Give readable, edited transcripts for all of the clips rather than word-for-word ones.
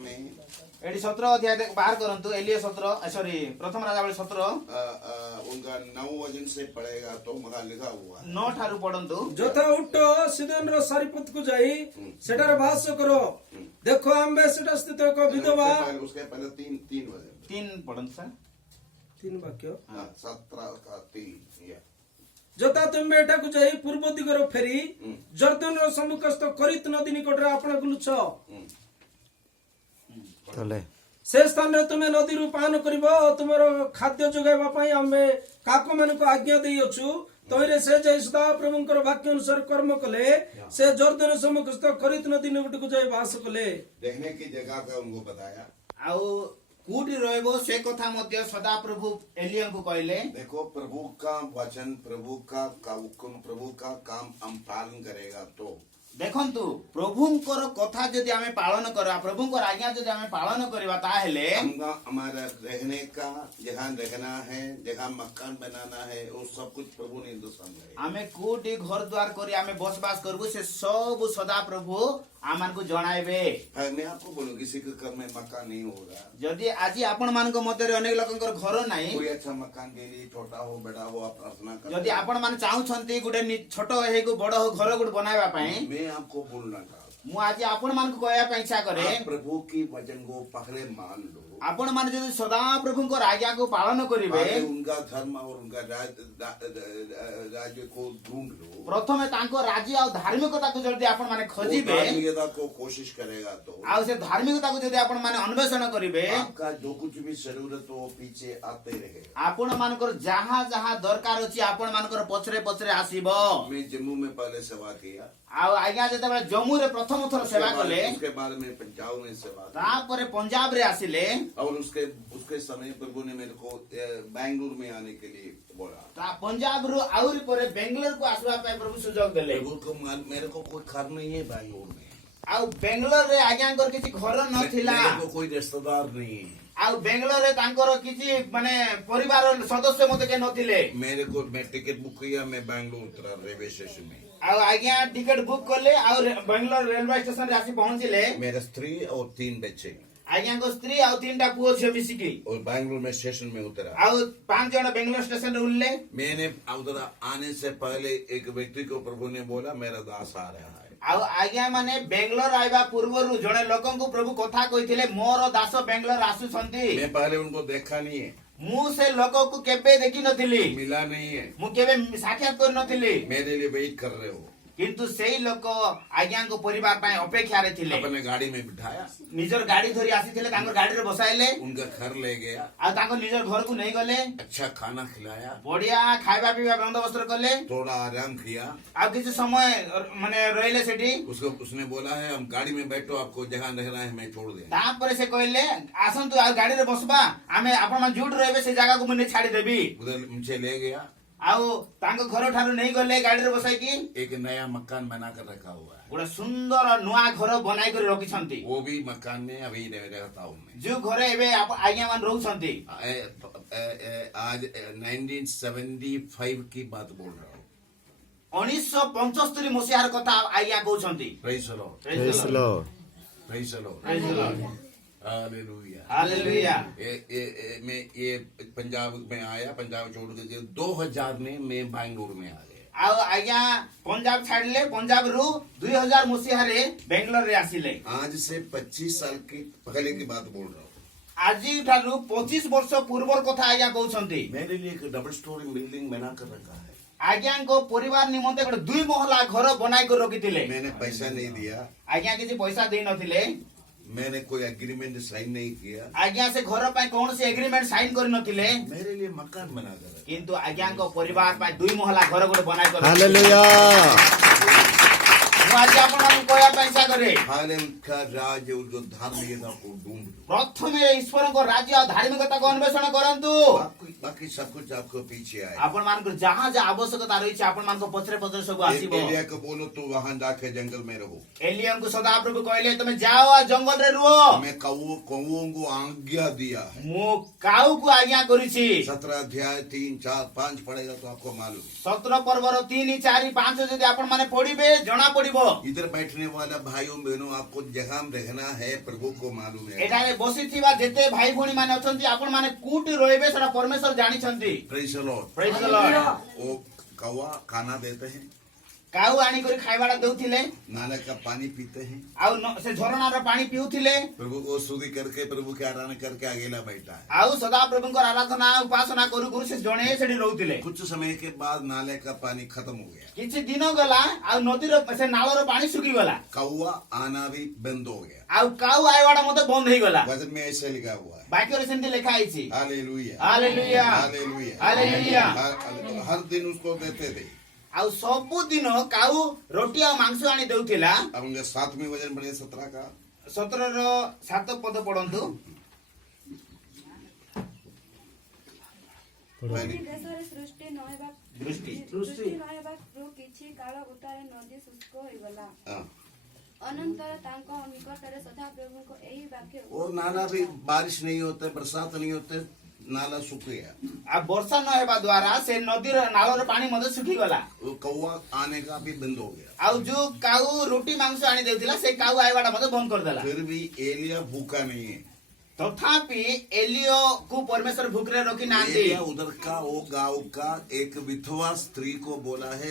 में एडी 17 अध्याय बाहर करंतु एलिया 17 सॉरी प्रथम राजावली 17 उनका 9 वचन से पढ़ेगा तो वहाँ लिखा हुआ है 9 ठारू पढ़ंतु ଯଥା ଉଠ ସିଦୋନର ସାରିପଥକୁ ଯାଇ ସେଠାରେ ବାସ କର ଦେଖ ଆମ୍ଭେ ସେଟା ସ୍ଥିତ ଏକ ବିଧବା उसके पहले तीन वचन 3 पढ़ंतु सर 3 ବାକ୍ୟ 17 का 3 ଯଥା ତୁମେ ଏଠାକୁ ଯାଇ ପୂର୍ବ ଦିଗରୁ ଫେରି ଜର୍ଦ୍ଦନର ସମ୍ମୁଖସ୍ଥ କରିତ ନଦୀ ନିକଟରେ ଆପଣଙ୍କୁ ଲୁଛ ସେ ସ୍ଥାନରେ ତୁମେ ନଦୀରୁ ପାନ କରିବ ତୁମର ଖାଦ୍ୟ ଯୋଗାଇବା ପାଇଁ ଆମେ କାକମାନଙ୍କୁ ଆଜ୍ଞା ଦେଇଅଛୁ ତହିଁରେ ସେ ଯାଇ ସଦା ପ୍ରଭୁଙ୍କର ବାକ୍ୟ ଅନୁସାରେ କର୍ମ କଲେ ସେ ଜର୍ଦ୍ଦନ ସମ୍ମୁଖସ୍ଥ କରିତ ନଦୀ ନିକଟକୁ ଯାଇ ବାସ କଲେ देखने की जगह का उनको बताया आउ कोठी रहबो से कथा मध्य सदा प्रभु एलिया को कहले देखो प्रभु का वचन प्रभु का हुक्म प्रभु का काम हम पालन करेगा तो देखंतु प्रभुंकर कथा जदि आमे पालन करबा प्रभुंकर आज्ञा जदि आमे पालन करबा ताहेले हमका हमारा रहने का जहाँ रहना है जहाँ मकान बनाना है वो सब कुछ प्रभु ने हिंदुस्तान में आमे कोठी घर द्वार करी आमे बसबास करबो से सब सदा प्रभु आमान को जणाइबे मैं आपको बोलूं किसी के घर में मकान नहीं होगा जदि आजी आपण मानक मध्य अनेक लोकंकर घर नाही कोई अच्छा मकान के लिए छोटा हो बड़ा हो आप प्रार्थना कर जदि आपण मान चाहुछंती गुडे छोट हे को बड़ हो घर गुड बनाइबा पई मैं आपको बोलना चाहता मु आज आपण मान को कहया पई इच्छा करे हूं प्रभु की वचन को पकड़े मान लो आपण मान जदि सदा प्रभुंकर आज्ञा को पालन करिवे आगे उनका धर्म और उनका राज्य को ढूंढ लो प्रथमे तांको राज्य आ धार्मिकता को जदि आपण माने वो खोजिबे धार्मिकता को कोशिश करेगा तो आ से धार्मिकता को जदि आपण माने अन्वेषण करिवे आपका जो कुछ भी जरूरत हो पीछे आते रहे आपण मानकर जहां जहां दरकार अछि आपण मानकर पछरे पछरे आसीबो मैं जम्मू में पहले सेवा किया आ आज्ञा जते जम्मू रे प्रथम थर सेवा कले उसके बाद में पंजाब में सेवा की। तापरे पंजाब रे आसिले और उसके समय प्रभु ने मेरे को बैंगलोर में आने के लिए बोला ता पंजाब रु आउरी परे बेंगलोर को आसवा पे प्रभु सुजोग देले प्रभु को मेरे को कोई घर नहीं है बैंगलोर में आ बेंगलोर रे आज्ञा कर किछि घर नथिला मेरे को कोई रिश्तेदार नहीं है आ बेंगलोर रे तांकर किछि माने परिवार सदस्य मते के नथिले मेरे को मैं टिकट बुक किया मैं बैंगलोर उतरा रेलवे स्टेशन में आ आज्ञा टिकट बुक करले और बेंगलोर रेलवे स्टेशन रे आसी पहुंचिले मेरा स्त्री और 3 बच्चे आज्ञा को स्त्री आ 3टा पुओ छे मिसिकी और बैंगलोर में स्टेशन में उतरा आ 5 जण बेंगलोर स्टेशन रे उल्ले मैंने उधर आने से पहले एक व्यक्ति को प्रभु ने बोला मेरा दास आ रहा है आ आज्ञा माने बेंगलोर आइबा पूर्वरु जणे लोकन को प्रभु कथा कहिथिले मोर दास बेंगलोर आसुछंती मैं पहले उनको देखा नहीं है मु से लोक को केबे देखि नथिली मिला नहीं है मु केबे साक्षात कर नथिली मेरे लिए वेट कर रहे हो किंतु सेही लोक आज्ञा को परिवार पाए अपेक्षा रे थिले अपने गाड़ी में बिठाया निजर गाड़ी धरी आसीथिले तांकर गाड़ी रे बसाइले उनका घर ले गया आ तांकर निजर घर को नहीं गले अच्छा खाना खिलाया बढ़िया खाइबा पीबा बंदोबस्त कले थोड़ा आराम किया आ किछ समय माने रहिले सेठी उसने बोला है हम गाड़ी में बैठो आपको जहाँ रहना है मैं छोड़ दे तापर से कहले आसंतु आ गाड़ी रे बसबा आमे आपण मान जुट रहबे से जगह को मुने छाड़ी देबी उधर मुझे ले गया आउ तांको घर ठारू नहीं गले गाड़ी रे बसाई की एक नया मकान बना कर रखा हुआ है गोटे सुंदर नुआ घर बनाई कर रखिछंती वो भी मकान में अभी रहता हूँ मैं जो घरे एबे आज्ञा मान रहउछंती आज 1975 की बात बोल रहा हूँ 1975 मसीहार कथा आज्ञा कहउछंती praise the lord praise the lord praise the lord praise the lord hallelujah hallelujah मैं ये पंजाब में आया पंजाब छोड़ के 2000 में मैं बैंगलोर में आ गया आ आज्ञा पंजाब छाड़ले पंजाब रु 2000 मसीहा रे बेंगलोर रे आसिले आज से 25 साल की पहले की बात बोल रहा हूँ आजी ठारू 25 वर्ष पूर्वर कथा आज्ञा कहउछंती मेरे लिए एक डबल स्टोरी बिल्डिंग बना कर रखा है आज्ञा को परिवार निमंते गोटे 2 महला घर बनाई कर रखिथिले मैंने पैसा नहीं दिया आज्ञा किछि पैसा देई नथिले मैंने कोई एग्रीमेंट साइन नहीं किया आज्ञा से घर पाए कौन से एग्रीमेंट साइन कर नथिले मेरे लिए मकान बना कर किंतु आज्ञा को परिवार पाए 2 महला घर गोटे बनाई कर हालेलुया आज आपण मान कोया पैसा करे हाले उसका राज्य और जो धार्मिकता को ढूंढ लो प्रथमे ईश्वर को राज्य और धार्मिकता को अन्वेषण करंतु बाकी सब कुछ आपको पीछे आए आपण मान को जहां जहां आवश्यकता रही छे आपण मान को पछरे पछरे सब आसीबो एलिया को बोलो तो वहां जाके जंगल में रहो एलिया को सदा प्रभु कहले तुम जाओ आ जंगल रे रुहो मैं कौओं को आज्ञा दिया है मु काऊ को आज्ञा करिछि 17 अध्याय 3 4 5 पढ़ेगा तो आपको मालूम 17 पर्वर 3 4 5 जदि आपण माने पढिबे जना पडिबो इधर बैठने वाला भाइयों बहनों, आपको जहाँ रहना है प्रभु को मालूम है। एठारे बसिथिबा जेते भाई भणी माने अछंती आपण माने कुटी रोइबे सेटा परमेश्वर जानिछंती। Praise the lord. Praise the lord. वो कौवा खाना देते हैं, काऊ आनी करी खाइबाडा देउथिले, नाले का पानी पीते हैं, आउ से झरनार पानी पिउथिले, प्रभु को स्तुति करके प्रभु की आराधना करके अकेला बैठा है। आउ सदा प्रभुंकर आराधना उपासना करू करू से जणे सेठी रहउथिले। कुछ समय के बाद नाले का पानी खत्म हो गया, किछि दिन गला आउ नदीर से नालर पानी सुखी गला, कौवा आना भी बंद हो गया। आउ काऊ आइबाडा मते बंद होई गला। वचन में ऐसे लिखा हुआ है। बाकी सेमती लिखा आइछि। Hallelujah, hallelujah, hallelujah, hallelujah. हर दिन उसको देते थे। आउ सबु दिन काऊ रोटी और मांस आनी देउथिला। अब उनका 7वीं वचन पढ़िए 17 का। 17 रो 7 पद पढंतु। ଦେଶରେ ସୃଷ୍ଟି ନ ହେବା दृष्टि ସୃଷ୍ଟି ନ ହେବାରୁ କିଛି କାଳ ଉତ୍ତାରେ ନଦୀ ଶୁଷ୍କ ହୋଇଗଲା। हाँ। ଅନନ୍ତର ତାଙ୍କ ନିକଟରେ ସଦାପ୍ରଭୁଙ୍କ ଏହି ବାକ୍ୟ वो नाला भी बारिश नहीं होते, बरसात नहीं होते, नाला सूख गया। आ वर्षा न हेबा द्वारा से नदीर नालर पानी मते सुखी गला। वो कौवा आने का भी बंद हो गया। आउ जो काऊ रोटी मांस आनी देउथिला से काऊ आइबाडा मते बंद कर देला। फिर भी एलिया भूखा नहीं है। तथापि एलियो को परमेश्वर भूखरे रखी नांती। एलिया उधर का वो गांव का एक विधवा स्त्री को बोला है,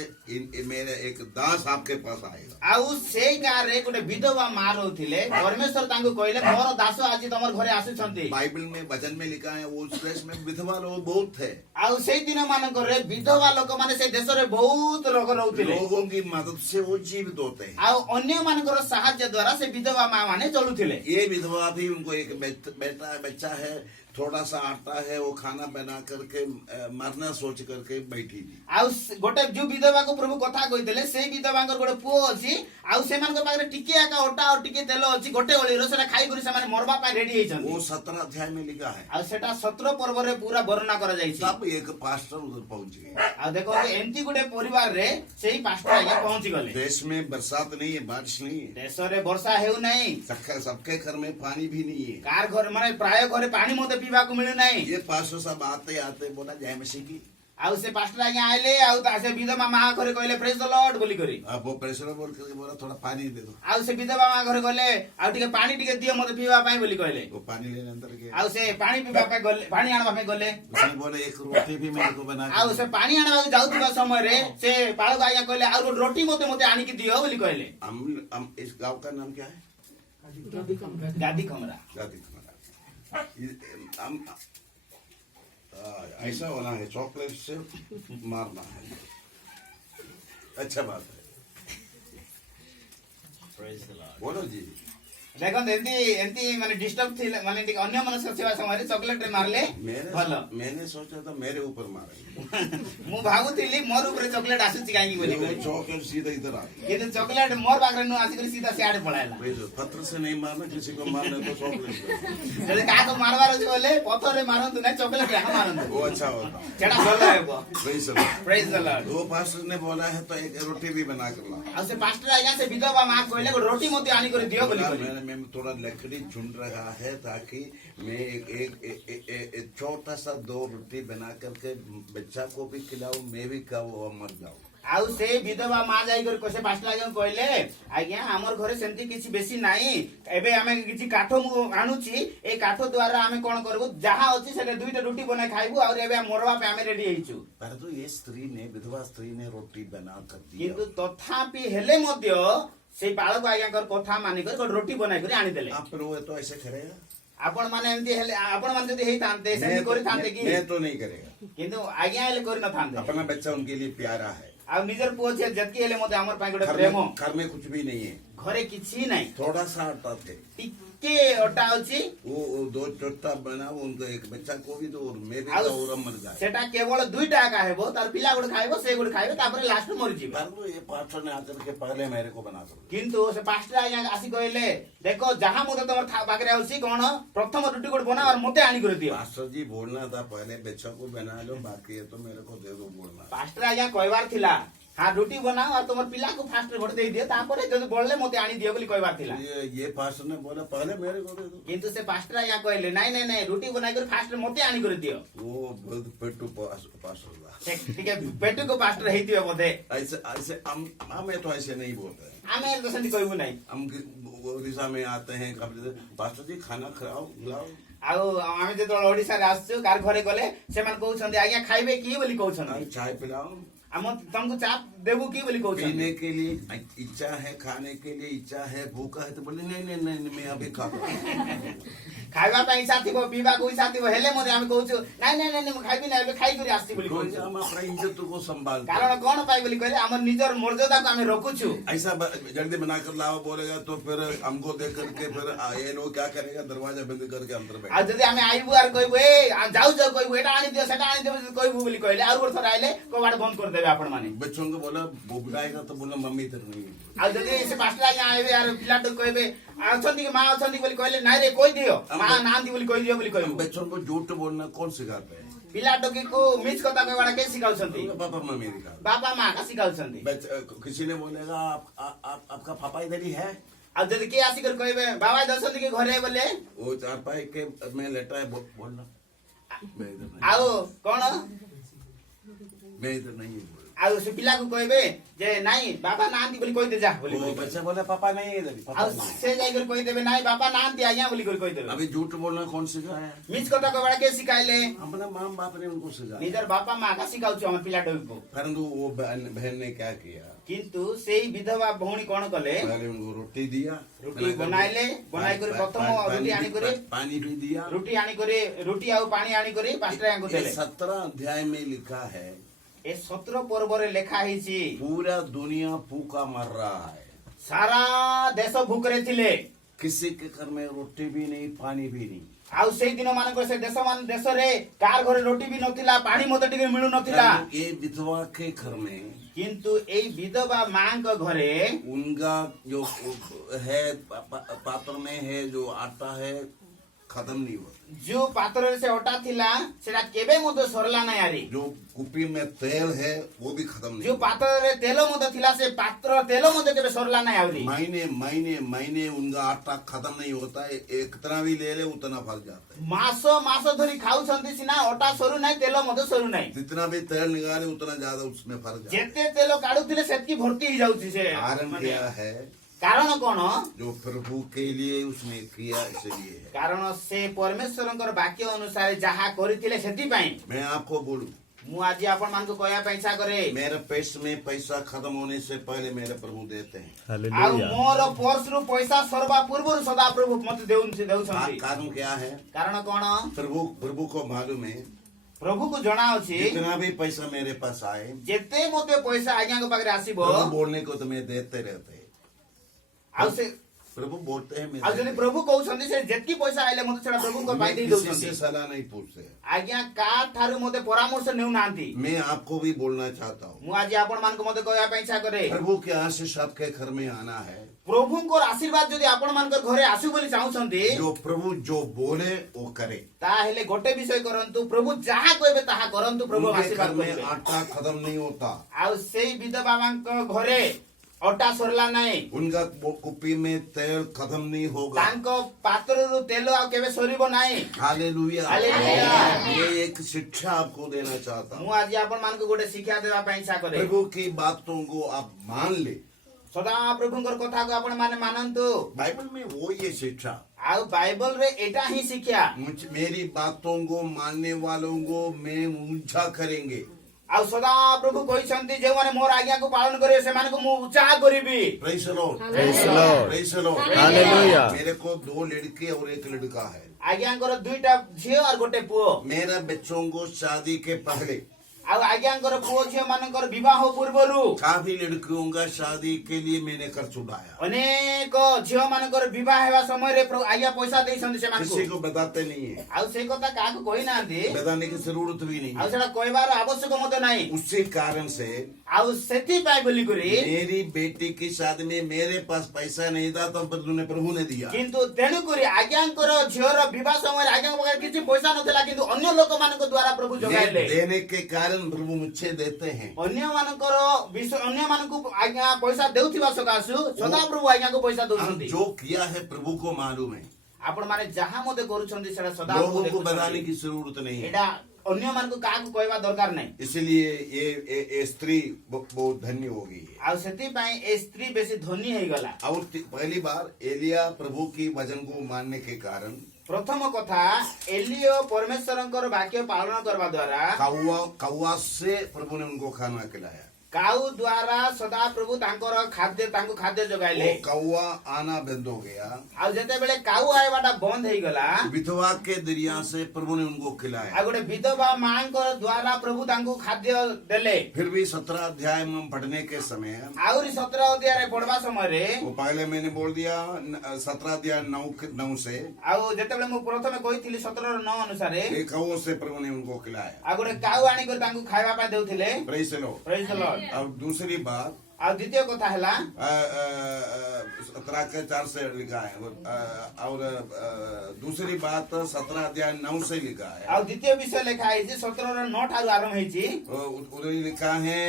मेरे एक दास आपके पास आएगा। आउ से गां रे गोटे विधवा मां रहउथिले, परमेश्वर तांको कहले मोर दास आज तमर घरे आसुछंती। बाइबल में वचन में लिखा है वो देश में विधवा लोग बहुत थे। आउ से दिन मानक रे विधवा लोक माने से देश रे बहुत लोग रहउथिले। लोगों की मदद से वो जीवित होते हैं। आउ अन्य मानकर सहायता द्वारा से विधवा मां माने चलुथिले। ये विधवा भी उनको एक बेटा बच्चा है, थोड़ा सा आटा है, वो खाना बना करके मरना सोच करके बैठी थी। आउ गोटे जो विधवा को प्रभु कथा कहितले से विधवांकर गोटे पुओ अछि, आउ सेमान के पाखरे टिके आका ओटा और टिके तेल अछि, गोटे ओली रोसरा खाई करी से माने मरबा पाए रेडी हेछन। वो 17 अध्याय में लिखा है। आउ सेटा 17 पर्व रे पूरा वर्णना करा जाई छी। तब एक पास्टर उधर पहुंच गए। आ देखो एंती गोटे परिवार रे सेही पास्टर आगे पहुंची गले। देश में बरसात नहीं है, बारिश नहीं है, देश रे वर्षा हेउ नहीं, सबके घर में पानी भी नहीं है। कार घर माने प्राय घरे पानी मते पीवा को मिलु नहीं। ये पास्टर साहब आते आते बोला जय मसीह की। आउ से पास्टर आगे आइले, आउ ता से विधवा मां घरे कहले प्रेज द लॉर्ड बोली करी। अब वो प्रेशर बोल करके बोला थोड़ा पानी दे दो। आउ से विधवा मां घरे कहले आउ टिके पानी टिके दियो मते पीवा पाए बोली कहले। वो पानी लेने अंदर गए। आउ से पानी पीवा पाए गले, पानी आनबा पाए गले। उसने बोले एक रोटी भी मेरे को बना आउ के से पानी आनबा जाउतिबा समय रे से बाळक आगे कहले आउ रोटी मते मते आनी की दियो बोली कहले। हम इस गांव का नाम क्या है? गादी कमरा। गादी खमरा। हम ऐसा होना है, चॉकलेट से मारना है। अच्छा बात है, बोलो जी। देखो एंती एंती माने डिस्टर्ब थी माने टिके अन्य मनुष्य सेवा समय चॉकलेट रे मारले भलो। मैंने सोचा था मेरे ऊपर मारेंगे। मु भाबुतिली मोर ऊपर चॉकलेट आसुची काई बोली वो कहले। चॉकलेट सीधा इधर आ गया। किंतु चॉकलेट मोर बागरे नु आसी करी सीधा सियाड़े पळायला। पत्थर से नहीं मारना, किसी को मारना तो चॉकलेट से। जदि का को मारवार अछि बोले पत्थर रे मारंतु नै चॉकलेट रे मारंतु। वो अच्छा होता। जेडा भलो हेबो। Praise the lord. Praise the lord. वो पास्टर ने बोला है तो एक रोटी भी बना कर ला। आ से पास्टर आया से विधवा मां कहले रोटी मते आनी करी दियो बोली कहले। मैं थोड़ा लकड़ी चुन रहा है ताकि मैं एक छोटा सा 2 रोटी बना करके बच्चा को भी खिलाऊं, मैं भी खाऊं और मर जाऊं। आउ से विधवा मां जाई कर कोसे पास्टर आगे कहले आज्ञा हमर घरे सेंती किछि बेसी नाही, एबे हमें किछि काठो मु आनुची, ए काठो द्वारा हमें कोन करबो जहा अछि से 2टा रोटी बना खाइबो और एबे मरवा पे हमें रेडी हेइछु। परंतु ये स्त्री ने, विधवा स्त्री ने रोटी बना कर दी। किंतु तथापि हेले मध्य से बाळक आज्ञा कर कथा मानि कर रोटी बनाई कर आनी देले। आप वो तो ऐसे करेगा? आपण माने एंती हेले आपण माने जदि हेइ थांते सेंती करि थांते कि मैं तो नहीं करेगा। किंतु आज्ञा हेले करि न थांते। अपना बच्चा उनके लिए प्यारा है। आ निजर पुओ छे जतकी हेले मते हमर पाइ गोटे प्रेम। घर में कुछ भी नहीं है, घरे किछि नाही, थोड़ा सा आटा थे, टिके ओटा अछि। वो 2 चोटा बनाओ, उनको एक बच्चा को भी दो और मैं भी आउ और मर जाए। सेटा केवल 2टा का हेबो, तार पिला गुड खाइबो, से गुड खाइबो, तापर लास्ट मरि जिबो। परंतु ये पास्टर ने आकर के पहले मेरे को बना कर। किंतु से पास्टर आया आसी कहले देखो जहां मुते तमर बागरे आउसी कोन प्रथम रोटी गुड बना और मते आनी कर दियो। पास्टर जी बोलना था पहले बच्चा को बना लो, बाकी ये तो मेरे को दे दो बोलना। पास्टर आया कहवार थिला हाँ रुटी बनाओ और तुम पिला को फास्ट भोट दे दियो तापर जदि बोलले मते आनी दियो बोली कहबार थिला ये पास्टर ने बोला पहले मेरे को दे दो। किंतु से पास्टर या कहले नहीं नहीं नहीं रुटी बनाई कर फास्ट मते आनी कर दियो वो पेटू पास्टर था। ठीक है पेटू को पास्टर हेई दियो बोले ऐसे ऐसे हम तो ऐसे नहीं बोलते हैं। आमे तो संति कहबो नहीं हम ओडिशा में आते हैं कभी पास्टर जी खाना खिलाओ खिलाओ। आउ आमे जे तो ओडिसा रे आसछु कार घरे गले सेमान कहउछन आज्ञा खाइबे की बोली कहउछन चाय पिलाओ हम तुमको चाप देबो की बोली कहउछन पीने के लिए इच्छा है खाने के लिए इच्छा है भूखा है तो बोले नहीं नहीं नहीं मैं अभी खाता खाइबा ପାଇଁ ଇଚ୍ଛା ଥିବ ପିଇବା को ଇଚ୍ଛା ଥିବ ହେଲେ ମଧ୍ୟ ଆମେ କହୁଛୁ ନାଇଁ ନାଇଁ ନାଇଁ ମୁଁ ଖାଇବି ନା ଏବେ ଖାଇ କରି ଆସିଛି ବୋଲି କହୁଛୁ हम अपना इज्जत को संभाल କାରଣ କଣ ପାଇଁ ବୋଲି କହିଲେ ଆମର ନିଜର ମର୍ଯ୍ୟାଦାକୁ ଆମେ ରଖୁଛୁ ऐसा जल्दी बनाकर लाओ बोलेगा तो फिर हमको देख करके फिर ये लोग क्या करेगा दरवाजा बंद करके अंदर ଆଉ बैठ ଯଦି ଆମେ ଆଇବୁ ଆର କହିବୁ ଏ ଯାଉ ଯାଉ କହିବୁ ଏଟା ଆଣି ଦିଅ ସେଟା ଆଣି ଦିଅ କହିବୁ ବୋଲି କହିଲେ ଆଉ ଗୋଟେ ଥର ଆଇଲେ କବାଟ ବନ୍ଦ କରିଦେବେ ଆପଣ ମାନେ बच्चों को बोला वो बुलाएगा तो बोला मम्मी इधर नहीं है। ଆଉ ଯଦି ସେ ପାଞ୍ଚଟା ଆଜ୍ଞା ଆଇବେ ଆର ପିଲାଟାକୁ କହିବେ ଅଛନ୍ତି କି ମା ଅଛନ୍ତି ବୋଲି କହିଲେ ନାଇଁ ରେ କହିଦିଅ ମା ନାହାନ୍ତି ବୋଲି କହିଦିଅ ବୋଲି हम କହିବୁ बच्चों को झूठ बोलना कौन सिखाते हैं? ପିଲାଟୋକିକୁ ମିଛ କଥା କହିବାଟା କିଏ ଶିଖାଉଛନ୍ତି पापा मम्मी दिखा ବାପା ମା କା ଶିଖାଉଛନ୍ତି किसी ने बोलेगा आपका पापा इधर ही है ଆଉ ଯଦି କିଏ ଆସିକରି କହିବେ ବାବା ଦଉଛନ୍ତି କି ଘରେ ବୋଲେ वो चारपाई के में लेटा है बोलना मैं इधर नहीं ଆଉ କଣ मैं इधर नहीं हूँ। ଆଉ ସେ ପିଲାକୁ କହିବେ ଯେ ନାଇଁ ବାବା ନାହାନ୍ତି ବୋଲି କହିଦେ ଯା ବୋଲି वो କହିବେ। बच्चा बोला पापा नहीं है इधर ही, पापा ଆଉ नहीं है। ସେ ଯାଇକରି କହିଦେବେ ନାଇଁ ବାପା ନାହାନ୍ତି ଆଜ୍ଞା ବୋଲି କରି କହିଦେବେ अभी झूठ बोलना कौन सिखाया? ମିଛ କଥା କହିବାଟା କିଏ ଶିଖାଇଲେ अपना माँ बाप ने उनको सिखाया। ନିଜର ବାପା ମା କା ଶିଖାଉଛୁ ଆମ ପିଲାଟୋକୁ परंतु वो बहन ने क्या किया? କିନ୍ତୁ ସେଇ ବିଧବା ଭଉଣୀ କଣ କଲେ पहले उनको रोटी दिया, ରୁଟି ବନାଇଲେ ବନାଇକରି ପ୍ରଥମ ରୁଟି ଆଣିକରି पानी भी दिया। ରୁଟି ଆଣିକରି ରୁଟି ଆଉ ପାଣି ଆଣିକରି ପାଞ୍ଚଟାଙ୍କୁ ଦେଲେ 17 अध्याय में लिखा है ଏ 17 ପର୍ବରେ ଲେଖା ହେଇଛି पूरा दुनिया भूखा मर रहा है, ସାରା ଦେଶ ଭୁକରେ ଥିଲେ किसी के घर में रोटी भी नहीं पानी भी नहीं। ଆଉ ସେଇ ଦିନ ମାନଙ୍କର ସେ ଦେଶରେ କାହାର ଘରେ ରୋଟି ବି ନଥିଲା ପାଣି ମଧ୍ୟ ଟିକେ ମିଳୁ ନଥିଲା परंतु ये विधवा के घर में କିନ୍ତୁ ଏଇ ବିଧବା ମାଙ୍କ ଘରେ उनका जो है पात्र में है जो आटा है खत्म नहीं हुआ। ଯୋଉ ପାତ୍ରରେ ସେ ଅଟା ଥିଲା ସେଟା କେବେ ମଧ୍ୟ ସରିଲା ନାହିଁ ଆରି जो कुपी में तेल है वो भी खत्म नहीं ଯୋଉ हुआ। ପାତ୍ରରେ ତେଲ ମଧ୍ୟ ଥିଲା ସେ ପାତ୍ର ତେଲ ମଧ୍ୟ କେବେ ସରିଲା ନାହିଁ ଆହୁରି महीने महीने महीने उनका आटा खत्म नहीं होता है, कितना भी ले ले उतना फल जाता है। ମାସ ମାସ ଧରି ଖାଉଛନ୍ତି ସିନା ଅଟା ସରୁ ନାହିଁ ତେଲ ମଧ୍ୟ ସରୁ ନାହିଁ जितना भी तेल निकाले उतना ज्यादा उसमें फल जाता है। ଯେତେ ତେଲ କାଢୁଥିଲେ ସେତିକି ଭର୍ତ୍ତି ହେଇଯାଉଛି ସେ कारण ମାନେ क्या है? କାରଣ କଣ जो प्रभु के लिए उसने किया इसलिए है। କାରଣ ସେ ପରମେଶ୍ୱରଙ୍କର ବାକ୍ୟ ଅନୁସାରେ ଯାହା କରିଥିଲେ ସେଥିପାଇଁ मैं आपको बोलूं, ମୁଁ ଆଜି ଆପଣ ମାନଙ୍କୁ କହିବା ପାଇଁ ଇଚ୍ଛା କରେ मेरे पेश में पैसा खत्म होने से पहले मेरे प्रभु देते हैं। ଆଉ ମୋର ପର୍ସରୁ ପଇସା ସରିବା ପୂର୍ବରୁ ସଦାପ୍ରଭୁ ମତେ ଦେଉଛନ୍ତି कारण क्या है? କାରଣ କଣ प्रभु को मालूम है ପ୍ରଭୁକୁ ଜଣା ଅଛି जितना भी पैसा मेरे पास आए ଯେତେ ମୋତେ ପଇସା ଆଜ୍ଞାଙ୍କ ପାଖରେ ଆସିବ प्रभु बोलने को तुम्हें देते रहते हैं। ଆଉ ସେ प्रभु बोलते हैं ଆଉ ଯଦି ପ୍ରଭୁ କହୁଛନ୍ତି ସେ ଯେତିକି ପଇସା ଆଇଲେ ମୋତେ ସେଟା ପ୍ରଭୁଙ୍କ ପାଇଁ ଦେଇ किसी ଦଉଛନ୍ତି से सलाह नहीं पूछते। ଆଜ୍ଞା କାହା ଠାରୁ ମୋତେ ପରାମର୍ଶ ନେଉନାହାନ୍ତି मैं आपको भी बोलना चाहता हूँ, ମୁଁ ଆଜି ଆପଣ ମାନଙ୍କୁ ମୋତେ କହିବା ପାଇଁ ଇଚ୍ଛା କରେ प्रभु के आशीष आपके घर में आना है। ପ୍ରଭୁଙ୍କର ଆଶୀର୍ବାଦ ଯଦି ଆପଣ ମାନଙ୍କର ଘରେ ଆସୁ ବୋଲି ଚାହୁଁଛନ୍ତି जो प्रभु जो बोले वो करे। ତାହେଲେ ଗୋଟେ ବିଷୟ କରନ୍ତୁ ପ୍ରଭୁ ଯାହା କହିବେ ତାହା କରନ୍ତୁ ପ୍ରଭୁ उनके ଆଶୀର୍ବାଦ घर में କରିବେ आटा खत्म नहीं होता, ଆଉ ସେଇ ବିଧବା ମାଙ୍କ ଘରେ ଅଟା ସରିଲା ନାହିଁ उनका वो कुप्पी में तेल खत्म नहीं होगा। ତାଙ୍କ ପାତ୍ରରୁ ତେଲ ଆଉ କେବେ ସରିବ ନାହିଁ हालेलुया। हालेलुया। ये एक शिक्षा आपको देना चाहता ମୁଁ हूँ। ଆଜି ଆପଣ ମାନଙ୍କୁ ଗୋଟେ ଶିକ୍ଷା ଦେବା ପାଇଁ ଇଚ୍ଛା କରେ प्रभु की बातों को आप मान ले। ସଦା ପ୍ରଭୁଙ୍କର କଥାକୁ ଆପଣ ମାନେ ମାନନ୍ତୁ बाइबल में वो ये शिक्षा, ଆଉ ବାଇବଲରେ ଏଇଟା ହିଁ ଶିକ୍ଷା मेरी बातों को मानने वालों को मैं ऊंचा करेंगे। ଆଉ ସଦା ପ୍ରଭୁ କହିଛନ୍ତି ଯେଉଁମାନେ ମୋର ଆଜ୍ଞାକୁ ପାଳନ କରିବେ ସେମାନଙ୍କୁ ମୁଁ ଉତ୍ସାହ କରିବି Praise the Lord. Praise the Lord. Praise the Lord. Hallelujah. मेरे को 2 लड़के और 1 लड़का है। ଆଜ୍ଞାଙ୍କର 2ଟା ଝିଅ ଆଉ ଗୋଟେ ପୁଅ मेरा बच्चों को शादी के पहले ଆଉ ଆଜ୍ଞାଙ୍କର ପୁଅ ଝିଅ ମାନଙ୍କର ବିବାହ ପୂର୍ବରୁ काफी लड़कियों का शादी के लिए मैंने खर्च उठाया। ଅନେକ ଝିଅ ମାନଙ୍କର ବିବାହ ହେବା ସମୟରେ ଆଜ୍ଞା ପଇସା ଦେଇଛନ୍ତି ସେମାନଙ୍କୁ किसी को बताते नहीं है, ଆଉ ସେଇ କଥା କାହାକୁ କହିନାହାନ୍ତି बताने की जरूरत भी नहीं ଆଉ है। ସେଟା କହିବାର ଆବଶ୍ୟକ ମଧ୍ୟ ନାହିଁ उसी कारण से ଆଉ ସେଥିପାଇଁ ବୋଲିକରି मेरी बेटी की शादी में मेरे पास पैसा नहीं था, तब प्रभु ने दिया। କିନ୍ତୁ ତେଣୁକରି ଆଜ୍ଞାଙ୍କର ଝିଅର ବିବାହ ସମୟରେ ଆଜ୍ଞାଙ୍କ ପାଖରେ କିଛି ପଇସା ନଥିଲା କିନ୍ତୁ ଅନ୍ୟ ଲୋକମାନଙ୍କ ଦ୍ୱାରା ପ୍ରଭୁ ଯୋଗାଇଲେ देने के कारण वचन प्रभु मुझे देते हैं ଅନ୍ୟ ମାନଙ୍କର ବିଷୟ ଅନ୍ୟ ମାନଙ୍କୁ ଆଜ୍ଞା ପଇସା ଦେଉଥିବା ସକାଶୁ ସଦା ପ୍ରଭୁ ଆଜ୍ଞାକୁ ପଇସା हम ଦଉଛନ୍ତି जो किया है प्रभु को मालूम है ଆପଣ ମାନେ ଯାହା ମଧ୍ୟ କରୁଛନ୍ତି ସେଟା ସଦା लोगों ପ୍ରଭୁ को बताने ଦେଖୁଛନ୍ତି। की जरूरत नहीं है ଏଟା ଅନ୍ୟ ମାନଙ୍କୁ କାହାକୁ କହିବା ଦରକାର ନାହିଁ इसलिए ये स्त्री बहुत धन्य होगी ଆଉ ସେଥିପାଇଁ ଏ ସ୍ତ୍ରୀ ବେଶୀ ଧନୀ ହେଇଗଲା। और पहली बार एलिया प्रभु की वचन को मानने के कारण ପ୍ରଥମ କଥା ଏଲିଓ ପରମେଶ୍ୱରଙ୍କର ବାକ୍ୟ ପାଳନ କରିବା ଦ୍ୱାରା कौवा से प्रभु ने उनको खाना खिलाया କାଉ ଦ୍ୱାରା ସଦା ପ୍ରଭୁ ତାଙ୍କୁ ଖାଦ୍ୟ ଯୋଗାଇଲେ। वो कौवा आना बंद हो गया ଆଉ ଯେତେବେଳେ କାଉ ଆଇବାଟା ବନ୍ଦ ହେଇଗଲା विधवा के दरिया से प्रभु ने उनको खिलाया ଆଉ ଗୋଟେ ବିଧବା ମାଙ୍କ ଦ୍ୱାରା ପ୍ରଭୁ ତାଙ୍କୁ ଖାଦ୍ୟ ଦେଲେ। फिर भी 17 अध्याय में पढ़ने के समय ଆହୁରି 17 ଅଧ୍ୟାୟରେ ପଢବା ସମୟରେ वो पहले मैंने बोल दिया 17 अध्याय 9 से ଆଉ ଯେତେବେଳେ ମୁଁ ପ୍ରଥମେ କହିଥିଲି 17:9 ଅନୁସାରେ एक कौओं से प्रभु ने उनको खिलाया ଆଉ ଗୋଟେ କାଉ ଆଣିକରି तांको खाଇବା ପାଇଁ ଦେଉଥିଲେ। Praise the Lord. Praise the Lord। और दूसरी बात ଆଉ ଦ୍ୱିତୀୟ କଥା ହେଲା 17 के 4 से लिखा है और दूसरी बात 17 अध्याय 9 से लिखा है ଆଉ ଦ୍ୱିତୀୟ ବିଷୟ ଲେଖା ହେଇଛି 17:9 ଠାରୁ ଆରମ୍ଭ ହେଇଛି। उधर लिखा है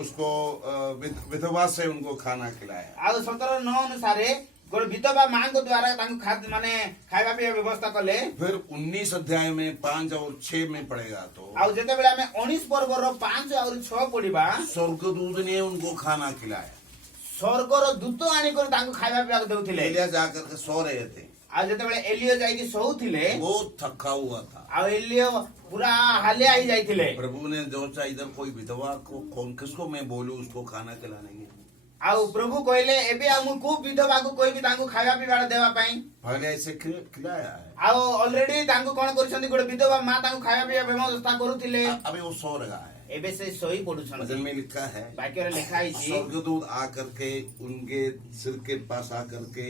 उसको विधवा से उनको खाना खिलाया ଆଉ 17:9 ଅନୁସାରେ ଗୋଟେ ବିଧବା ମାଙ୍କ ଦ୍ୱାରା ତାଙ୍କୁ ମାନେ ଖାଇବା ପିଇବା ବ୍ୟବସ୍ଥା କଲେ। फिर 19 अध्याय में 5 और 6 में पड़ेगा तो ଆଉ ଯେତେବେଳେ ଆମେ 19 ପର୍ବର 5 ଆଉ 6 ପଢିବା स्वर्गदूत ने उनको खाना खिलाया ସ୍ୱର୍ଗର ଦୂତ ଆଣିକରି ତାଙ୍କୁ ଖାଇବା ପିଇବାକୁ ଦେଉଥିଲେ। एलिया जाकर के सो रहे थे ଆଉ ଯେତେବେଳେ ଏଲିଓ ଯାଇକି ଶୋଉଥିଲେ बहुत थका हुआ था ଆଉ ଏଲିଓ ପୁରା ହାଲିଆ ହେଇ ଯାଇଥିଲେ। प्रभु ने सोचा इधर कोई विधवा को कौन किसको मैं बोलूं उसको खाना खिलाने के ଆଉ ପ୍ରଭୁ କହିଲେ ଏବେ ଆଉ ମୁଁ କୋଉ ବିଧବାକୁ କହିବି ତାଙ୍କୁ ଖାଇବା ପିଇବା ଦେବା ପାଇଁ। पहले ऐसे खिलाया है ଆଉ ଅଲରେଡି ତାଙ୍କୁ କଣ କରୁଛନ୍ତି ଗୋଟେ ବିଧବା ମା ତାଙ୍କୁ ଖାଇବା ପିଇବା ବ୍ୟବସ୍ଥା କରୁଥିଲେ। अभी वो सो रहा है ଏବେ ସେ ଶୋଇ ପଡୁଛନ୍ତି। वचन में लिखा है ବାକ୍ୟରେ ଲେଖା ହେଇଛି स्वर्गदूत आकर के उनके सिर के पास आकर के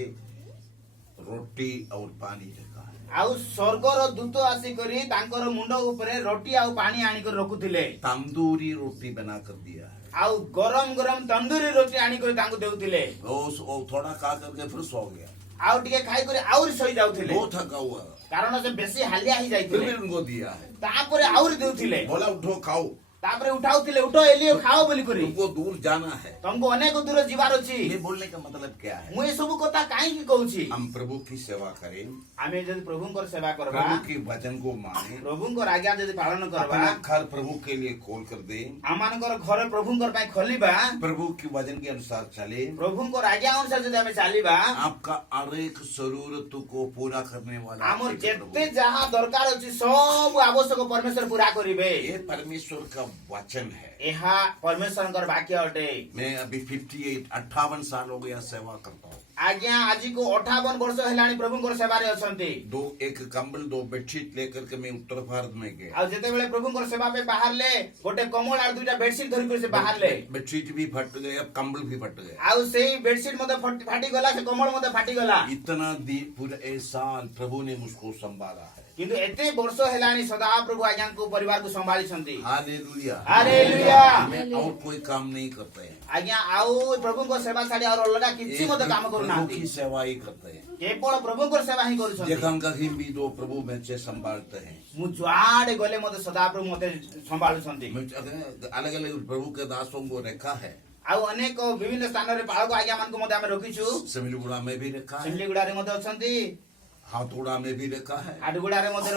रोटी और पानी रखा है ଆଉ ସ୍ୱର୍ଗର ଦୂତ ଆସିକରି ତାଙ୍କର ମୁଣ୍ଡ ଉପରେ ରୋଟି ଆଉ ପାଣି ଆଣିକରି ରଖୁଥିଲେ। तंदूरी रोटी बना कर दिया है ଆଉ ଗରମ ଗରମ ତନ୍ଦୁରୀ ରୋଟି ଆଣିକରି ତାଙ୍କୁ ଦେଉଥିଲେ। वो थोड़ा खा करके फिर सो गया ଆଉ ଟିକେ ଖାଇକରି ଆହୁରି ଶୋଇ ଯାଉଥିଲେ बहुत थका हुआ କାରଣ ସେ ବେଶୀ ହାଲିଆ ହେଇ फिर ଯାଇଥିଲେ। भी उनको दिया है ତାପରେ ଆହୁରି ଦେଉଥିଲେ बोला उठो खाओ ତାପରେ ଉଠାଉଥିଲେ ଉଠ ଏଲିଓ ଖାଅ ବୋଲି କରି। तुमको दूर जाना है ତମକୁ ଅନେକ ଦୂର ଯିବାର ଅଛି। ये बोलने का मतलब क्या है ମୁଁ ଏ ସବୁ କଥା କାହିଁକି କହୁଛି हम प्रभु की सेवा करें ଆମେ ଯଦି ପ୍ରଭୁଙ୍କର ସେବା କରିବା प्रभु की वचन को माने ପ୍ରଭୁଙ୍କର ଆଜ୍ଞା ଯଦି ପାଳନ କରିବା अपना घर प्रभु के लिए खोल कर दे ଆମମାନଙ୍କର ଘର ପ୍ରଭୁଙ୍କର ପାଇଁ ଖୋଲିବା प्रभु की वचन के अनुसार चले ପ୍ରଭୁଙ୍କର ଆଜ୍ଞା ଅନୁସାରେ ଯଦି ଆମେ ଚାଲିବା आपका हर एक जरूरत को पूरा करने वाला ଆମର एक प्रभु ଯେତେ ଯାହା ଦରକାର ଅଛି ସବୁ ଆବଶ୍ୟକ ପରମେଶ୍ୱର ପୁରା କରିବେ। ये परमेश्वर का वचन है ଏହା ପରମେଶ୍ୱରଙ୍କର ବାକ୍ୟ ଅଟେ। मैं अभी 58 साल हो गया सेवा करता हूँ ଆଜ୍ଞା ଆଜିକୁ 58 ବର୍ଷ ହେଲାଣି ପ୍ରଭୁଙ୍କର ସେବାରେ ଅଛନ୍ତି। एक कंबल 2 बेडशीट लेकर के मैं उत्तर भारत में गया ଆଉ ଯେତେବେଳେ ପ୍ରଭୁଙ୍କର ସେବା ପାଇଁ ବାହାରିଲେ ଗୋଟେ କମଳ ଆଉ ଦୁଇଟା ବେଡସିଟ୍ ଧରିକରି ସେ ବାହାରିଲେ। बेडशीट भी फट गए अब कंबल भी फट गए ଆଉ ସେଇ ବେଡସିଟ୍ ମଧ୍ୟ फाटिगला ସେ କମଳ ମଧ୍ୟ फाटिगला। इतना पूरा एक साल प्रभु ने मुझको संभाला है କିନ୍ତୁ ଏତେ ବର୍ଷ ହେଲାଣି ସଦାପ୍ରଭୁ ଆଜ୍ଞାଙ୍କୁ ପରିବାରକୁ ସମ୍ଭାଳିଛନ୍ତି। Hallelujah hallelujah. मैं और कोई काम नहीं करते हैं ଆଜ୍ଞା ଆଉ ପ୍ରଭୁଙ୍କ ସେବା ଛାଡି ଆଉ ଅଲଗା କିଛି ମଧ୍ୟ କାମ प्रभु କରୁନାହାନ୍ତି। की सेवा ही करते हैं କେବଳ ପ୍ରଭୁଙ୍କର ସେବା ହିଁ କରୁଛନ୍ତି। जगह कहीं भी दो प्रभु मुझे संभालते हैं ମୁଁ ଯୁଆଡେ ଗଲେ ମୋତେ ସଦାପ୍ରଭୁ ମୋତେ ସମ୍ଭାଳୁଛନ୍ତି। अलग अलग प्रभु के दासों को रखा है ଆଉ ଅନେକ ବିଭିନ୍ନ ସ୍ଥାନରେ ପାଳକ ଆଜ୍ଞା ମାନଙ୍କୁ ମଧ୍ୟ ଆମେ ରଖିଛୁ। सिमलीगुड़ा में भी रखा है ସିମଲିଗୁଡାରେ ମଧ୍ୟ ଅଛନ୍ତି हाथोड़ा में भी रखा है ହାଟଗୁଡାରେ ମଧ୍ୟ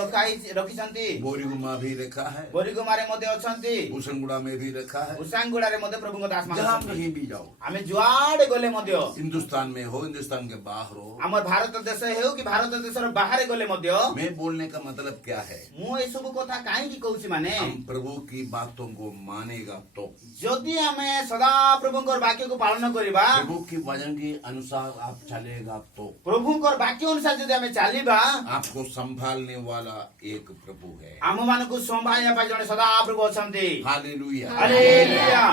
ରଖିଛନ୍ତି बोरीगुमा भी रखा है ବୋରିଗୁମାରେ ମଧ୍ୟ ଅଛନ୍ତି भूषणगुड़ा में भी रखा है ଉସାଙ୍ଗଗୁଡାରେ ମଧ୍ୟ ପ୍ରଭୁଙ୍କ ଦାସ ମାନେ जहाँ ଅଛନ୍ତି। कहीं भी जाओ ଆମେ ଯୁଆଡେ ଗଲେ ମଧ୍ୟ हिंदुस्तान में हो हिंदुस्तान के बाहर हो ଆମର ଭାରତ ଦେଶ ହେଉ କି ଭାରତ ଦେଶର ବାହାରେ ଗଲେ ମଧ୍ୟ मैं बोलने का मतलब क्या है ମୁଁ ଏସବୁ କଥା କାହିଁକି କହୁଛି ମାନେ हम प्रभु की बातों को मानेगा तो ଯଦି ଆମେ ସଦାପ୍ରଭୁଙ୍କର ବାକ୍ୟକୁ ପାଳନ କରିବା प्रभु की वचन के अनुसार आप चलेगा तो ପ୍ରଭୁଙ୍କର ବାକ୍ୟ ଅନୁସାରେ ଯଦି ଆମେ ଚାଲିବା आपको संभालने वाला एक प्रभु है ଆମମାନଙ୍କୁ ସମ୍ଭାଳିବା ପାଇଁ ଜଣେ ସଦାପ୍ରଭୁ ଅଛନ୍ତି। Hallelujah hallelujah.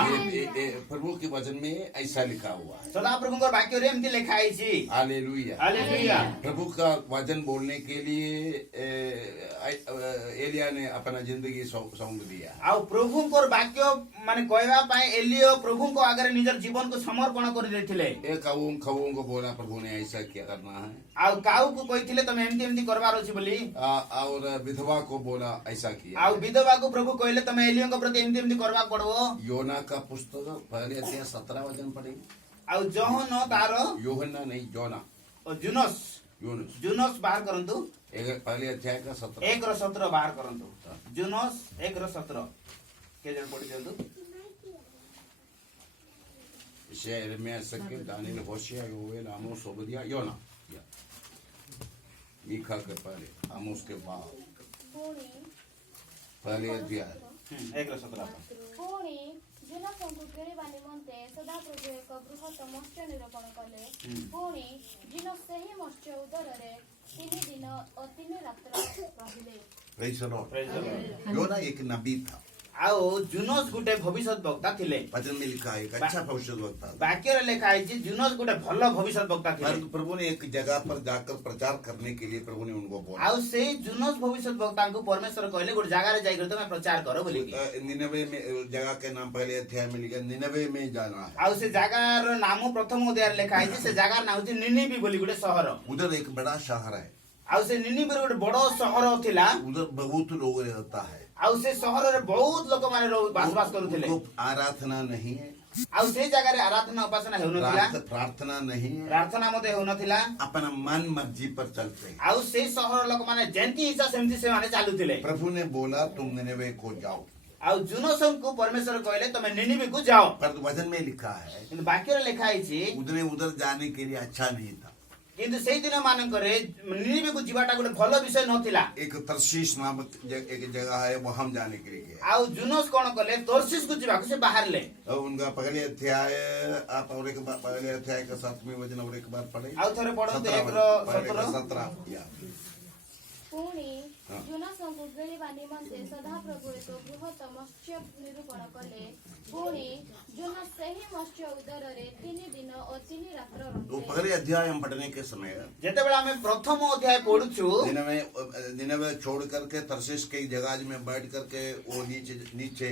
प्रभु के वचन में ऐसा लिखा हुआ है ସଦାପ୍ରଭୁଙ୍କର ବାକ୍ୟରେ ଏମିତି ଲେଖା ହେଇଛି। Hallelujah hallelujah. प्रभु का वचन बोलने के लिए एलिया ने अपना जिंदगी सौंप दिया ଆଉ ପ୍ରଭୁଙ୍କର ବାକ୍ୟ ମାନେ କହିବା ପାଇଁ ଏଲିଓ ପ୍ରଭୁଙ୍କ ଆଗରେ ନିଜର ଜୀବନକୁ ସମର୍ପଣ କରିଦେଇଥିଲେ। एक खवों को बोला प्रभु ने ऐसा क्या करना है ଆଉ କାଉକୁ କହିଥିଲେ କହିଥିଲେ ତମେ ଏମିତି ଏମିତି କରବାର ଅଛି ବୋଲି और विधवा को बोला ऐसा किया। ଆଉ ବିଧବା କୁ ପ୍ରଭୁ କହିଲେ ତମେ ଏଲିୟଙ୍କ ପ୍ରତି ଏମିତି ଏମିତି କରିବାକୁ ପଡିବ। योना का पुस्तक पहले अध्याय 17 वचन पढ़ेंगे। ଆଉ ଜହନ ତାର योहन्ना नहीं, जोना, ଜୁନସ୍ यूनुस। ଜୁନସ୍ ବାହାର କରନ୍ତୁ, पहले अध्याय का 17। 1:17 ବାହାର କରନ୍ତୁ। ଜୁନସ୍ 1:17 କେ ଜଣ ପଢି ଦିଅନ୍ତୁ। यशायाह, यिर्मयाह, एसेकिएल, दानिएल, होशिया, योएल, आमोस, ओबद्याह, योना। मीका के पहले, आमोस के बाद ପୁଣି पहले अध्याय। 1:17 ପୁଣି ଜୁନସଙ୍କୁ କିଣିବା ନିମନ୍ତେ ସଦାପ୍ରଭୁ ଏକ ବୃହତ ମତ୍ସ୍ୟ ନିରୂପଣ କଲେ। ପୁଣି ଜୁନସ ସେହି ମତ୍ସ୍ୟ ଉଦରରେ 3 ଦିନ ଓ 3 ରାତ୍ର ରହିଲେ। Praise the Lord। Praise the Lord। योना एक नबी था। ଆଉ ଜୁନସ୍ ଗୋଟେ ଭବିଷ୍ୟତ ବକ୍ତା ଥିଲେ। वचन में लिखा है एक अच्छा भविष्यद्वक्ता था। ବାକ୍ୟରେ ଲେଖା ହେଇଛି ଜୁନସ୍ ଗୋଟେ ଭଲ ଭବିଷ୍ୟତ ବକ୍ତା ଥିଲେ। परंतु प्रभु ने एक जगह पर जाकर प्रचार करने के लिए प्रभु ने उनको बोला। ଆଉ ସେଇ ଜୁନସ୍ ଭବିଷ୍ୟତ ବକ୍ତାଙ୍କୁ ପରମେଶ୍ୱର କହିଲେ ଗୋଟେ ଜାଗାରେ ଯାଇକରି ତମେ ପ୍ରଚାର କର ବୋଲି। निनवे में जगह के नाम पहले अध्याय में लिखा, निनवे में जाना है। ଆଉ ସେ ଜାଗାର ନାମ ପ୍ରଥମ ଅଧ୍ୟାୟରେ ଲେଖା ହେଇଛି। ସେ ଜାଗାର ନାମ ହଉଛି ନିନିବି ବୋଲି ଗୋଟେ ସହର। उधर एक बड़ा शहर है, ଆଉ ସେ ନିନିବିର ଗୋଟେ ବଡ ସହର ଥିଲା। उधर बहुत लोग रहता है। ଆଉ ସେ ସହରରେ ବହୁତ ଲୋକମାନେ ବାସବାସ କରୁଥିଲେ। उनको आराधना नहीं है, ଆଉ ସେ ଜାଗାରେ ଆରାଧନା ଉପାସନା ହେଉନଥିଲା, प्रार्थना नहीं है, ପ୍ରାର୍ଥନା ମଧ୍ୟ ହେଉନଥିଲା। अपना मन मर्जी पर चलते हैं। ଆଉ ସେଇ ସହର ଲୋକମାନେ ଯେମିତି ଇଚ୍ଛା ସେମିତି ସେମାନେ ଚାଲୁଥିଲେ। प्रभु ने बोला तुम निनवे को जाओ, ଆଉ ଜୁନସଙ୍କୁ ପରମେଶ୍ୱର କହିଲେ ତମେ ନିନିବିକୁ ଯାଅ। पर वचन में लिखा है କିନ୍ତୁ ବାକ୍ୟରେ ଲେଖା ହେଇଛି उधर जाने के लिए अच्छा नहीं था। କିନ୍ତୁ ସେଇ ଦିନ ମାନଙ୍କରେ ନିନିବିକୁ ଯିବାଟା ଗୋଟେ ଭଲ ବିଷୟ ନଥିଲା। एक तरशीश नामक एक जगह है, वो हम जाने के लिए गए। ଆଉ ଜୁନସ୍ କଣ କଲେ, ତର୍ଷିସକୁ ଯିବାକୁ ସେ ବାହାରିଲେ। और उनका पहले अध्याय आप और एक बार पहले अध्याय का 7वें वचन और एक बार पढ़े। ଆଉ ଥରେ ପଢନ୍ତୁ 17। ପୁଣି ଜୁନସଙ୍କୁ କିଣିବା ନିମନ୍ତେ ସଦାପ୍ରଭୁ ଏକ ବୃହତ ମତ୍ସ୍ୟ ନିରୂପଣ କଲେ। ପୁଣି ଜୁନସ ସେହି ମତ୍ସ୍ୟ ଉଦରରେ 3 ଦିନ ଓ 3 ରାତ୍ର तो ରହିଲେ। पहले अध्याय हम पढ़ने के समय ଯେତେବେଳେ ଆମେ ପ୍ରଥମ ଅଧ୍ୟାୟ ପଢୁଛୁ, निनवे छोड़ करके तरशीश के जहाज में बैठ करके वो नीचे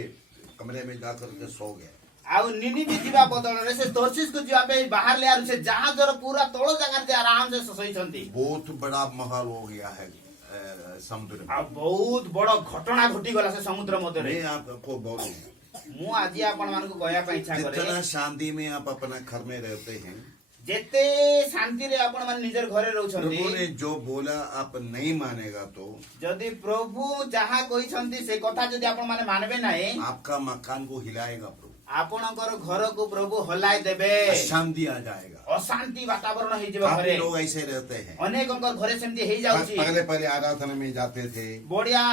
कमरे में जा करके सो गए। ଆଉ ନିନିବି ଯିବା ବଦଳରେ ସେ ତର୍ଷିସକୁ ଯିବା ପାଇଁ ବାହାରିଲେ। ଆଉ ସେ ଜାହାଜର ପୁରା ତଳ ଜାଗାରେ ସେ ଆରାମସେ ଶୋଇଛନ୍ତି। बहुत बड़ा महल हो गया है समुद्र में। ଆଉ ବହୁତ ବଡ ଘଟଣା ଘଟିଗଲା ସେ ସମୁଦ୍ର ମଧ୍ୟରେ। मैं आपको बोलूं, ମୁଁ ଆଜି ଆପଣ ମାନଙ୍କୁ କହିବା ପାଇଁ ଇଚ୍ଛା କରେ, जितना शांति में आप अपना घर में रहते हैं, ଯେତେ ଶାନ୍ତିରେ ଆପଣ ମାନେ ନିଜର ଘରେ ରହୁଛନ୍ତି, प्रभु ने जो बोला आप नहीं मानेगा तो ଯଦି ପ୍ରଭୁ ଯାହା କହିଛନ୍ତି ସେ କଥା ଯଦି ଆପଣ ମାନେ ମାନବେ ନାହିଁ, आपका मकान को हिलाएगा प्रभु, ଆପଣଙ୍କର ଘରକୁ ପ୍ରଭୁ ହଲାଇ ଦେବେ। अशांति आ जाएगा। ଅଶାନ୍ତି ବାତାବରଣ ହେଇଯିବ काफी ଘରେ। लोग ऐसे रहते हैं। ଅନେକଙ୍କ ଘରେ ସେମିତି ହେଇଯାଉଛି। पहले आराधना में जाते थे, ବଢିଆ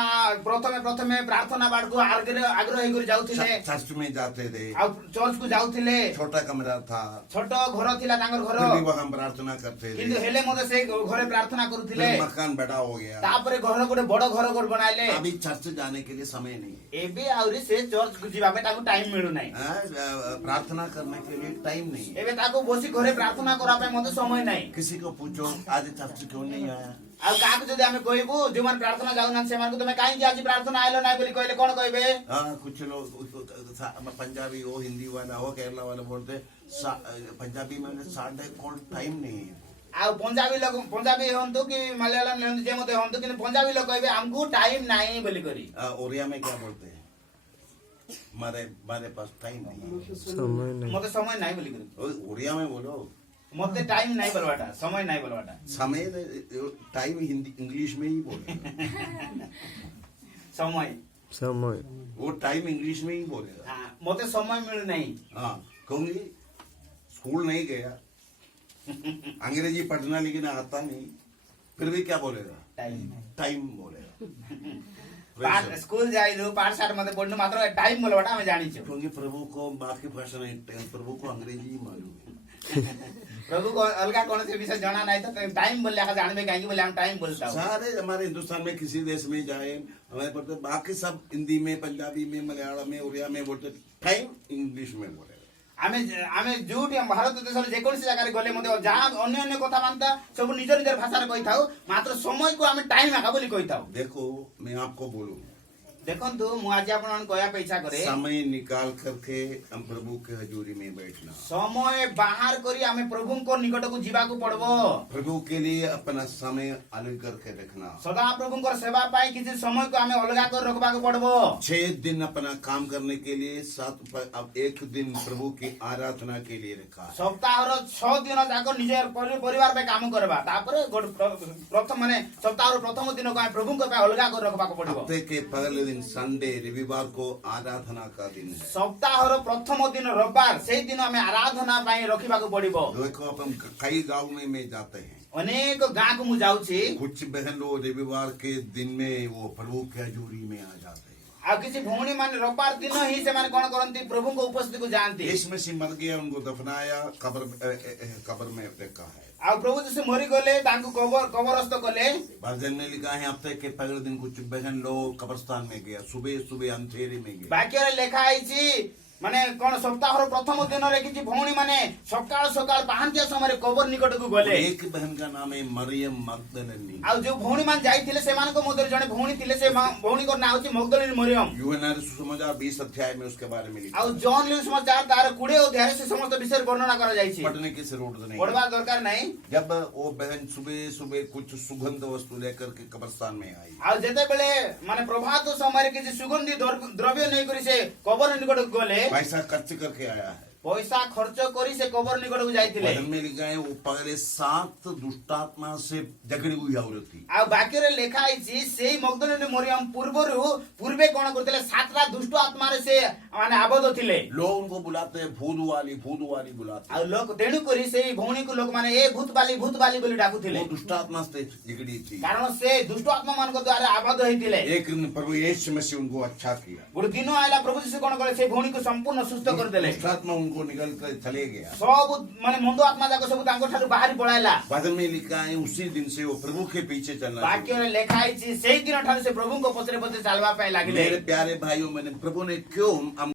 ପ୍ରଥମେ ପ୍ରାର୍ଥନା ବାଡକୁ ଆଗ୍ରହ ହେଇକରି ଯାଉଥିଲେ, चर्च में जाते थे, ଆଉ ଚର୍ଚ୍ଚକୁ ଯାଉଥିଲେ। छोटा कमरा था, ଛୋଟ ଘର ଥିଲା ତାଙ୍କର ଘର, फिर भी वहाँ प्रार्थना करते କିନ୍ତୁ थे। ହେଲେ ମଧ୍ୟ ସେ ଘରେ ପ୍ରାର୍ଥନା କରୁଥିଲେ। फिर मकान बड़ा हो गया। ତାପରେ ଘର ଗୋଟେ ବଡ ଘର ବନାଇଲେ। अभी चर्च जाने के लिए समय नहीं है। ଏବେ ଆହୁରି ସେ ଚର୍ଚ୍ଚକୁ ଯିବା ପାଇଁ ତାକୁ ଟାଇମ ମିଳୁନାହିଁ। प्रार्थना करने के लिए टाइम नहीं है। ଏବେ ତାକୁ ବସି ଘରେ ପ୍ରାର୍ଥନା କରିବା ପାଇଁ ମଧ୍ୟ ସମୟ ନାହିଁ। किसी को पूछो आज चर्च क्यों नहीं आया, ଆଉ କାହାକୁ ଯଦି ଆମେ କହିବୁ ଯୋଉମାନେ ପ୍ରାର୍ଥନା ଯାଉନାହାନ୍ତି ସେମାନଙ୍କୁ ତମେ କାହିଁକି ଆଜି ପ୍ରାର୍ଥନା ଆଇଲ ନାହିଁ ବୋଲି କହିଲେ କଣ କହିବେ? कुछ लोग पंजाबी हो, हिंदी वाला हो, केरला वाला बोलते पंजाबी में साढ़े कोई टाइम नहीं है। ଆଉ ପଞ୍ଜାବୀ ହୁଅନ୍ତୁ କି ମଲୟାଲମ ହୁଅନ୍ତୁ ଯେ ମଧ୍ୟ ହୁଅନ୍ତୁ, କିନ୍ତୁ ପଞ୍ଜାବୀ ଲୋକ କହିବେ ଆମକୁ ଟାଇମ ନାହିଁ ବୋଲି କରି। ओरिया में क्या बोलते हैं, हमारे पास टाइम नहीं है। ମତେ ସମୟ ନାହିଁ ବୋଲି କରି, ओरिया में बोलो ମତେ ଟାଇମ ନାହିଁ ବୋଲବାଟା, ସମୟ ନାହିଁ ବୋଲବାଟା। समय टाइम हिंदी इंग्लिश में ही बोले। ସମୟ वो टाइम इंग्लिश में ही बोलेगा। ମତେ ସମୟ ମିଳୁନାହିଁ। हाँ कहूंगी स्कूल नहीं गया, अंग्रेजी पढ़ना लेकिन आता नहीं, फिर भी क्या बोलेगा, टाइम बोलेगा। ସ୍କୁଲ ଯାଇଲୁ ପାଠଶାଠ ମତେ ପଢିଲୁ, ମାତ୍ର ଟାଇମ ବୋଲବାଟା ଆମେ ଜାଣିଛୁ। क्योंकि प्रभु को बाकी भाषा नहीं, प्रभु को अंग्रेजी ही मालूम है। प्रभु को अलगा कौन से विषय जाना नहीं तो टाइम बोले जानवे कहेंगे बोले हम टाइम बोलता हूँ। सारे हमारे हिंदुस्तान में किसी देश में जाए हमारे पढ़ते, बाकी सब हिंदी में, पंजाबी में, मलयालम में, उड़िया में बोलते, टाइम इंग्लिश में बोले। आमे जोटी भारत देश जेकोसी जगह गले जहाँ अन्य कथा मानता सब निज निजर भाषा कही था, मात्र समय को आमे टाइम आका बोली कही था। देखो मैं आपको बोलूं, ଦେଖନ୍ତୁ ମୁଁ ଆଜି ଆପଣମାନଙ୍କୁ କହିବା ପାଇଁ ଇଚ୍ଛା କରେ समय निकाल करके हम प्रभु के हजूरी में बैठना, ସମୟ ବାହାର କରି ଆମେ ପ୍ରଭୁଙ୍କ ନିକଟକୁ ଯିବାକୁ ପଡିବ। प्रभु के लिए अपना समय अलग करके रखना, ସଦା ପ୍ରଭୁଙ୍କର ସେବା ପାଇଁ କିଛି ସମୟକୁ ଆମେ ଅଲଗା କରି ରଖିବାକୁ ପଡିବ। 6 दिन अपना काम करने के लिए, अब 1 दिन प्रभु की आराधना के लिए रखा है। ସପ୍ତାହର 6 ଦିନ ଯାକ ନିଜ ପରିବାର ପାଇଁ କାମ କରିବା, ତାପରେ ପ୍ରଥମ ମାନେ ସପ୍ତାହର ପ୍ରଥମ ଦିନକୁ ଆମେ ପ୍ରଭୁଙ୍କ ପାଇଁ ଅଲଗା କରି ରଖିବାକୁ ପଡିବ। हफ्ते के पहले दिन संडे, रविवार को आराधना का दिन है। ସପ୍ତାହର ପ୍ରଥମ ଦିନ ରବିବାର, ସେଇ ଦିନ ଆମେ ଆରାଧନା ପାଇଁ ରଖିବାକୁ ପଡିବ। देखो अब हम कई गाँव में जाते हैं, ଅନେକ ଗାଁକୁ ମୁଁ ଯାଉଛି, कुछ बहन लोग रविवार के दिन में वो प्रभु के हजूरी में आ जाते हैं। ଆଉ କିଛି ଭଉଣୀ ମାନେ ରବିବାର ଦିନ ହିଁ ସେମାନେ କଣ କରନ୍ତି, ପ୍ରଭୁଙ୍କ ଉପସ୍ଥିତିକୁ ଯାଆନ୍ତି। यीशु मसीह मर गया, उनको दफनाया, कब्र में रखा है। ଆଉ ପ୍ରଭୁ ଯୀଶୁ ମରିଗଲେ, ତାଙ୍କୁ କବରସ୍ଥ କଲେ। भजन में लिखा है हफ्ते के पहले दिन कुछ बहन लोग कब्रस्तान में गया, सुबह सुबह अंधेरे में गया। ବାକ୍ୟରେ ଲେଖା ହେଇଛି ମାନେ କଣ, ସପ୍ତାହର ପ୍ରଥମ ଦିନରେ କିଛି ଭଉଣୀ ମାନେ ସକାଳ ସକାଳ ପାହାନ୍ତିଆ ସମୟରେ କବର ନିକଟକୁ ଗଲେ। एक बहन का नाम है मरियम मगदलिनी। ଆଉ ଯୋଉ ଭଉଣୀ ମାନେ ଯାଇଥିଲେ ସେମାନଙ୍କ ମଧ୍ୟରେ ଜଣେ ଭଉଣୀ ଥିଲେ, ସେ ଭଉଣୀଙ୍କର ନାଁ ହଉଛି ମଗଦଲିନୀ ମରିୟମ। यूहन्ना सुसमाचार 20 अध्याय में उसके बारे में लिखा ଆଉ ଜନ୍ ଲ୍ୟୁଇ ସମାଚାର ତାର 20 ଅଧ୍ୟାୟରେ ସେ ସମସ୍ତ ବିଷୟରେ ବର୍ଣ୍ଣନା କରାଯାଇଛି। पढ़ने की जरूरत नहीं। ପଢିବା ଦରକାର ନାହିଁ। जब वो बहन सुबह सुबह कुछ सुगंध वस्तु लेकर के कब्रस्तान में आई, ଆଉ ଯେତେବେଳେ ମାନେ ପ୍ରଭାତ ସମୟରେ କିଛି ସୁଗନ୍ଧି ଦ୍ରବ୍ୟ ନେଇକରି ସେ କବର ନିକଟକୁ ଗଲେ, पैसा खर्च करके आया है। ପଇସା ଖର୍ଚ୍ଚ କରି ସେ କବର ନିକଟକୁ ଯାଇଥିଲେ। भजन में लिखा है वो पहले 7 दुष्टात्मा से झगड़ी हुई औरत थी। ଆଉ ବାକ୍ୟରେ ଲେଖା ହେଇଛି ସେଇ ମଗଦଲିନୀ ମରିୟମ ପୂର୍ବେ କଣ କରୁଥିଲେ, 7ଟା ଦୁଷ୍ଟ ଆତ୍ମାରେ ସେ ମାନେ ଆବଦ୍ଧ ଥିଲେ। लोग उनको बुलाते हैं भूत वाली बुलाते ଆଉ ଲୋକ ତେଣୁ କରି ସେଇ ଭଉଣୀକୁ ଲୋକମାନେ ଏ ଭୂତ ବାଲି ବୋଲି हैं। ଡାକୁଥିଲେ, वो दुष्टात्मा से झगड़ी थी। କାରଣ ସେ ଦୁଷ୍ଟ ଆତ୍ମା ମାନଙ୍କ ଦ୍ୱାରା ଆବଦ୍ଧ ହେଇଥିଲେ। एक दिन प्रभु यीशु मसीह उनको अच्छा किया, ଗୋଟେ ଦିନ ଆଇଲା, ପ୍ରଭୁ ଯୀଶୁ କଣ କଲେ, ସେ ଭଉଣୀକୁ ସମ୍ପୂର୍ଣ୍ଣ ସୁସ୍ଥ କରିଦେଲେ। दुष्टात्मा उनको निकल कर चले गया। ସବୁ ମାନେ ମନ୍ଦ ଆତ୍ମା ଯାକ ସବୁ ତାଙ୍କ ଠାରୁ ବାହାରି ପଳାଇଲା। भजन में लिखा है उसी दिन से वो प्रभु के पीछे चलना शुरू ବାକ୍ୟରେ ଲେଖା ହେଇଛି ସେଇ ଦିନ ଠାରୁ ସେ ପ୍ରଭୁଙ୍କ ପଛରେ ଚାଲିବା ପାଇଁ किया। ଲାଗିଲେ। मेरे प्यारे भाइयों, मैंने प्रभु ने क्यों